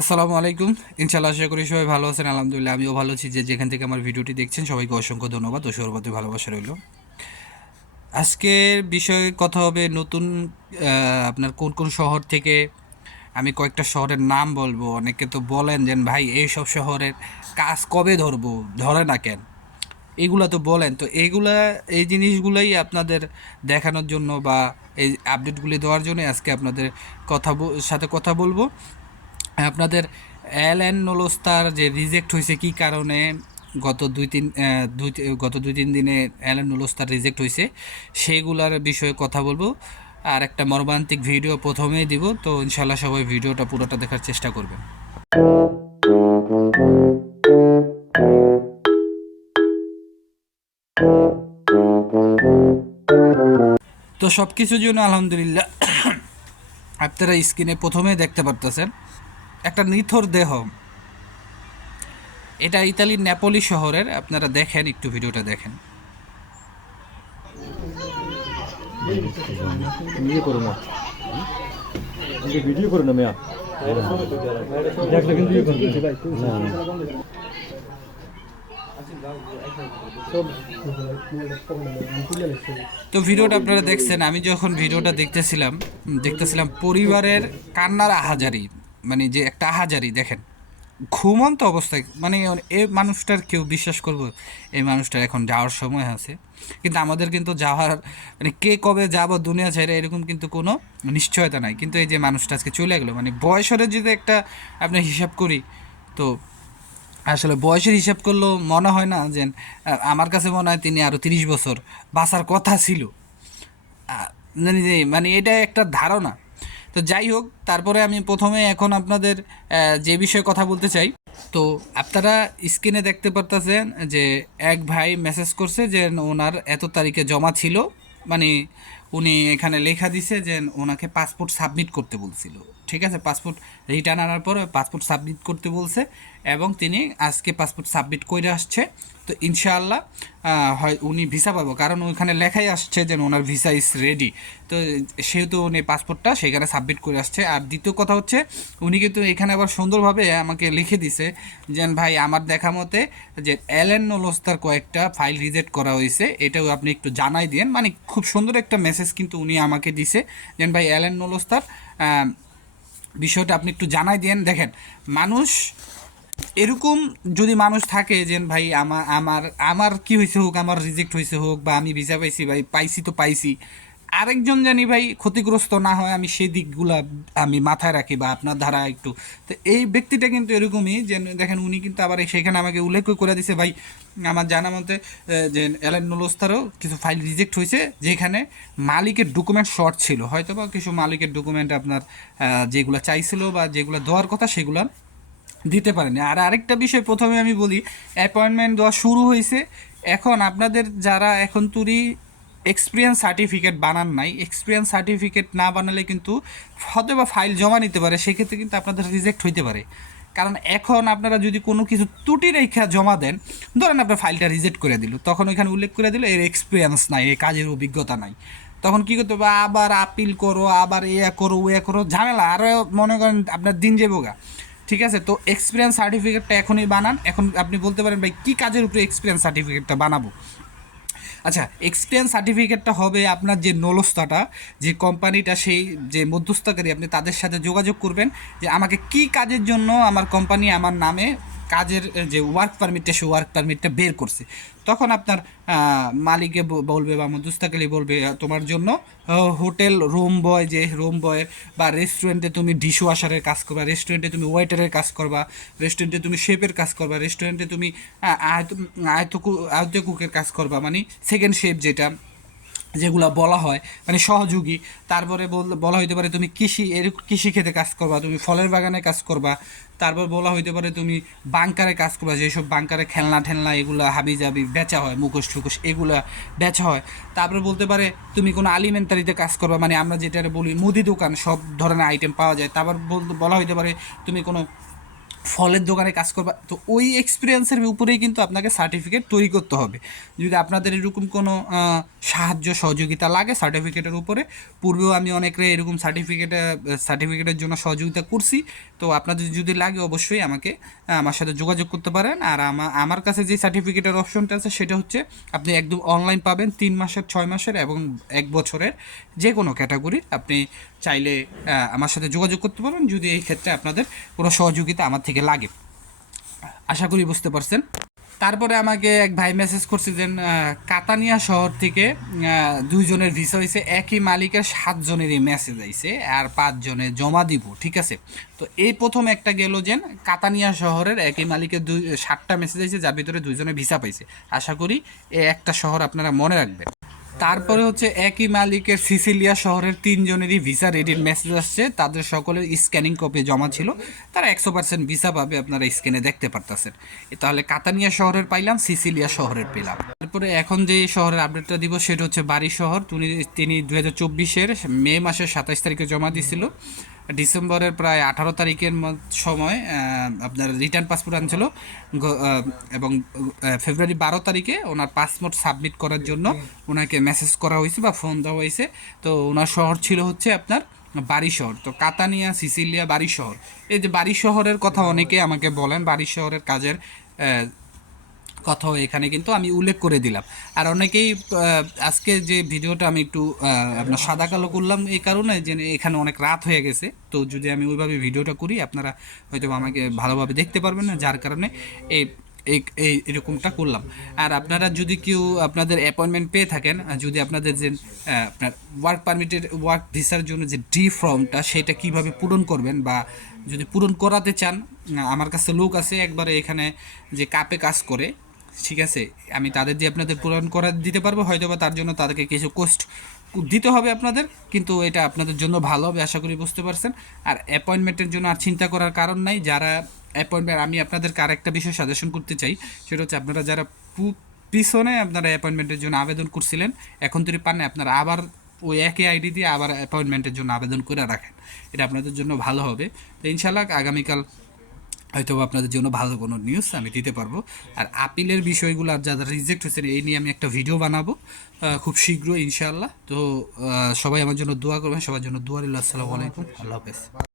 আসসালামু আলাইকুম। ইনশাআল্লাহ আশা করি সবাই ভালো আছেন। আলহামদুলিল্লাহ আমিও ভালো আছি। যেখান থেকে আমার ভিডিওটি দেখছেন সবাইকে অসংখ্য ধন্যবাদ ও সর্বপ্রতি ভালোবাসা রইল। আজকের বিষয়ে কথা হবে নতুন আপনার কোন কোন শহর থেকে। আমি কয়েকটা শহরের নাম বলবো। অনেকে তো বলেন যে ভাই এইসব শহরের কাজ কবে ধরবো, ধরে না কেন, এগুলা তো বলেন। তো এইগুলা এই জিনিসগুলাই আপনাদের দেখানোর জন্য বা এই আপডেটগুলি দেওয়ার জন্য আজকে আপনাদের সাথে কথা বলবো। আপনাদের অ্যালেন নোলোস্তার যে রিজেক্ট হয়েছে কী কারণে, গত গত 2-3 দিনে অ্যালেন নোলোস্তার রিজেক্ট হয়েছে সেগুলার বিষয়ে কথা বলবো। আর একটা মর্মান্তিক ভিডিও প্রথমেই দিব, তো ইনশাল্লাহ সবাই ভিডিওটা পুরোটা দেখার চেষ্টা করবেন। তো সব কিছুর জন্য আলহামদুলিল্লাহ। আপনারা স্ক্রিনে প্রথমে দেখতে পারতেছেন একটা নিথর দেহ। এটা ইতালির নেপোলি শহরের। আপনারা দেখেন, একটু ভিডিওটা দেখেন। ভিডিও করো না, ভিডিও করো না মেয়া দেখলে কিন্তু তো ভিডিওটা আপনারা দেখছেন। আমি যখন ভিডিওটা দেখতেছিলাম পরিবারের কান্নার আহাজারি, মানে যে একটা আহাজারি দেখেন, ঘুমন্ত অবস্থায়। মানে এই মানুষটার কেউ বিশ্বাস করবো এই মানুষটার এখন যাওয়ার সময় আছে? কিন্তু আমাদের কিন্তু যাওয়ার, মানে কে কবে যাবো দুনিয়া ছেড়ে এরকম কিন্তু কোনো নিশ্চয়তা নাই। কিন্তু এই যে মানুষটা আজকে চলে গেলো, মানে বয়সের যদি একটা আপনি হিসাব করি, তো আসলে বয়সের হিসাব করলেও মনে হয় না যে, আমার কাছে মনে হয় তিনি আরও 30 বছর বাঁচার কথা ছিল। মানে এটা একটা ধারণা। তো যাই হোক, তারপরে আমি প্রথমে এখন আপনাদের যে বিষয়ে কথা বলতে চাই। তো আপনারা স্ক্রিনে দেখতে পারতেছেন যে এক ভাই মেসেজ করছে যে ওনার এত তারিখে জমা ছিল। মানে উনি এখানে লেখা দিছে যে ওনাকে পাসপোর্ট সাবমিট করতে বলছিল। ঠিক আছে, পাসপোর্ট রিটার্ন আনার পরে পাসপোর্ট সাবমিট করতে বলছে এবং তিনি আজকে পাসপোর্ট সাবমিট করে আসছে। তো ইনশাআল্লাহ হয় উনি ভিসা পাবো, কারণ ওইখানে লেখাই আসছে যে ওনার ভিসা ইজ রেডি। তো সেহেতু উনি পাসপোর্টটা সেখানে সাবমিট করে আসছে। আর দ্বিতীয় কথা হচ্ছে, উনি কিন্তু এখানে আবার সুন্দরভাবে আমাকে লিখে দিছে যে ভাই আমার দেখা মতে যে অ্যালেন নোলোস্তার কয়েকটা ফাইল রিজেক্ট করা হয়েছে, এটাও আপনি একটু জানাই দিন। মানে খুব সুন্দর একটা মেসেজ কিন্তু উনি আমাকে দিছে যে ভাই অ্যালেন নোলোস্তার বিষয়টা আপনি একটু জানাই দিন। দেখেন, মানুষ এরকম যদি মানুষ থাকে যে ভাই আমার আমার আমার কি হয়েছে হোক, আমার রিজেক্ট হয়েছে হোক, বা আমি ভিসা পাইছি, ভাই পাইছি তো পাইছি, আরেকজন জানি ভাই ক্ষতিগ্রস্ত না হয়, আমি সেই দিকগুলা আমি মাথায় রাখি বা আপনার ধারা একটু। তো এই ব্যক্তিটা কিন্তু এরকমই যে দেখেন, উনি কিন্তু আবার সেখানে আমাকে উল্লেখ করে দিছে ভাই আমার জানা মতে যে অ্যালেন নোলোস্তারও কিছু ফাইল রিজেক্ট হয়েছে, যেখানে মালিকের ডকুমেন্ট শর্ট ছিল, হয়তো বা কিছু মালিকের ডকুমেন্ট আপনার যেগুলো চাইছিল বা যেগুলো দেওয়ার কথা সেগুলো দিতে পারেনি। আর আরেকটা বিষয় প্রথমে আমি বলি, অ্যাপয়েন্টমেন্ট দেওয়া শুরু হয়েছে। এখন আপনাদের যারা এখন তুরি এক্সপিরিয়েন্স সার্টিফিকেট বানান নাই, এক্সপিরিয়েন্স সার্টিফিকেট না বানালে কিন্তু হয়তো বা ফাইল জমা নিতে পারে, সেক্ষেত্রে কিন্তু আপনাদের রিজেক্ট হইতে পারে। কারণ এখন আপনারা যদি কোনো কিছু ত্রুটি রেখা জমা দেন, ধরেন আপনার ফাইলটা রিজেক্ট করে দিল, তখন ওইখানে উল্লেখ করে দিল এর এক্সপিরিয়েন্স নাই, এই কাজের অভিজ্ঞতা নাই, তখন কী করতে হবে? আবার আপিল করো, আবার করো করো, ঝামেলা আরও মনে করেন আপনার দিন যাবো গা। ঠিক আছে, তো এক্সপিরিয়েন্স সার্টিফিকেটটা এখনই বানান। এখন আপনি বলতে পারেন ভাই কী কাজের উপরে এক্সপিরিয়েন্স সার্টিফিকেটটা বানাবো? আচ্ছা, এক্সপিরিয়েন্স সার্টিফিকেটটা হবে আপনার যে নলস্তাটা, যে কোম্পানিটা, সেই যে মধ্যস্থকারী, আপনি তাদের সাথে যোগাযোগ করবেন যে আমাকে কি কাজের জন্য আমার কোম্পানি আমার নামে কাজের যে ওয়ার্ক পারমিটটা, সে ওয়ার্ক পারমিটটা বের করছে। তখন আপনার মালিকে বলবে বা মধ্যস্থকারী বলবে তোমার জন্য হোটেল রুম বয়, যে রুম বয়ের, বা রেস্টুরেন্টে তুমি ডিশ ওয়াশারের কাজ করবা, রেস্টুরেন্টে তুমি ওয়েটারের কাজ করবা, রেস্টুরেন্টে তুমি শেফের কাজ করবা, রেস্টুরেন্টে তুমি আয়ত কুকের কাজ করবা, মানে সেকেন্ড শেফ যেটা, যেগুলো বলা হয় মানে সহযোগী। তারপরে বলা হইতে পারে তুমি কৃষি ক্ষেতে কাজ করবা, তুমি ফলের বাগানে কাজ করবা। তারপর বলা হইতে পারে তুমি বাংকারে কাজ করবা, যেসব বাংকারে খেলনা ঠেলনা এগুলো হাবি জাবি বেচা হয়, মুখোশ টুকোশ এগুলো বেচা হয়। তারপরে বলতে পারে তুমি কোনো আলিমেন্টারিতে কাজ করবা, মানে আমরা যেটা বলি মুদি দোকান, সব ধরনের আইটেম পাওয়া যায়। তারপর বলা হইতে পারে তুমি কোনো ফলের দোকানে কাজ করবা, তো ওই এক্সপিরিয়েন্সের উপরেই কিন্তু আপনাকে সার্টিফিকেট তৈরি করতে হবে। যদি আপনাদের এরকম কোনো সাহায্য সহযোগিতা লাগে সার্টিফিকেটের উপরে, পূর্বেও আমি অনেকরে এরকম সার্টিফিকেটের জন্য সহযোগিতা করছি। তো আপনাদের যদি লাগে অবশ্যই আমাকে আমার সাথে যোগাযোগ করতে পারেন। আর আমার কাছে যে সার্টিফিকেটের অপশনটা আছে সেটা হচ্ছে আপনি একদম অনলাইন পাবেন 3 মাসের, 6 মাসের এবং 1 বছরের যে কোনো ক্যাটাগরির। আপনি চাইলে আমার সাথে যোগাযোগ করতে পারেন যদি এই ক্ষেত্রে আপনাদের কোনো সহযোগিতা আমার থেকে লাগে। আশা করি বুঝতে পারছেন। তারপরে আমাকে এক ভাই মেসেজ করছে যে কাতানিয়া শহর থেকে 2 জনের ভিসা হয়েছে, একই মালিকের 7 জনেরই মেসেজ আইছে আর 5 জনে জমা দিব। ঠিক আছে, তো এই প্রথম একটা গেল যে কাতানিয়া শহরের একই মালিকের 7টা মেসেজ আইছে, যার ভিতরে 2 জনে ভিসা পাইছে। আশা করি এই একটা শহর আপনারা মনে রাখবেন। তারপরে হচ্ছে একই মালিকের সিসিলিয়া শহরের 3 জনেরই ভিসা রেডির মেসেজ আসছে, তাদের সকলের স্ক্যানিং কপি জমা ছিল, তারা 100% ভিসা পাবে, আপনারা স্ক্যানে দেখতে পারতেছেন। তাহলে কাতানিয়া শহরের পাইলাম, সিসিলিয়া শহরের পেলাম। তারপরে এখন যে শহরের আপডেটটা দিব সেটা হচ্ছে বাড়ি শহর। তিনি 2024-এর মে মাসের 27 তারিখে জমা দিছিল। ডিসেম্বরের প্রায় 18 তারিখের সময় আপনার রিটার্ন পাসপোর্ট আনছিল এবং ফেব্রুয়ারি 12 তারিখে ওনার পাসপোর্ট সাবমিট করার জন্য ওনাকে মেসেজ করা হয়েছে বা ফোন দেওয়া হয়েছে। তো ওনার শহর ছিল হচ্ছে আপনার বাড়ি শহর। তো কাতানিয়া, সিসিলিয়া, বাড়ি শহর, এই যে বাড়ি শহরের কথা অনেকে আমাকে বলেন, বাড়ি শহরের কাজের কথাও এখানে কিন্তু আমি উল্লেখ করে দিলাম। আর অনেকেই আজকে যে ভিডিওটা আমি একটু আপনার সাদা কালো করলাম এই কারণে যে এখানে অনেক রাত হয়ে গেছে, তো যদি আমি ওইভাবে ভিডিওটা করি আপনারা হয়তো আমাকে ভালোভাবে দেখতে পারবেন না, যার কারণে এই এরকমটা করলাম। আর আপনারা যদি কেউ আপনাদের অ্যাপয়েন্টমেন্ট পেয়ে থাকেন, যদি আপনাদের যে আপনার ওয়ার্ক পারমিটের ওয়ার্ক ভিসার জন্য যে ডি ফর্মটা সেটা কিভাবে পূরণ করবেন বা যদি পূরণ করাতে চান, আমার কাছে লোক আছে একবারে এখানে যে কাপে কাজ করে। ঠিক আছে, আমি তাদের দিয়ে আপনাদের পূরণ করে দিতে পারবো, হয়তো বা তার জন্য তাদেরকে কিছু কোস্ট দিতে হবে আপনাদের, কিন্তু এটা আপনাদের জন্য ভালো হবে, আশা করি বুঝতে পারছেন। আর অ্যাপয়েন্টমেন্টের জন্য আর চিন্তা করার কারণ নাই। যারা অ্যাপয়েন্টমেন্ট, আমি আপনাদেরকে আরেকটা বিষয় সাজেশন করতে চাই, সেটা হচ্ছে আপনারা যারা পিছনে আপনারা অ্যাপয়েন্টমেন্টের জন্য আবেদন করছিলেন, এখন যদি পান না আপনারা আবার ওই একই আইডি দিয়ে আবার অ্যাপয়েন্টমেন্টের জন্য আবেদন করে রাখেন, এটা আপনাদের জন্য ভালো হবে। তো ইনশাল্লাহ আগামীকাল হয়তো আপনাদের জন্য ভালো কোনো নিউজ আমি দিতে পারবো। আর আপিলের বিষয়গুলো আর যারা রিজেক্ট হয়েছে এই নিয়ে আমি একটা ভিডিও বানাবো খুব শীঘ্রই ইনশাআল্লাহ। তো সবাই আমার জন্য দোয়া করবেন, সবার জন্য দোয়া রইল। আসসালামু আলাইকুম, আল্লাহ হাফেজ।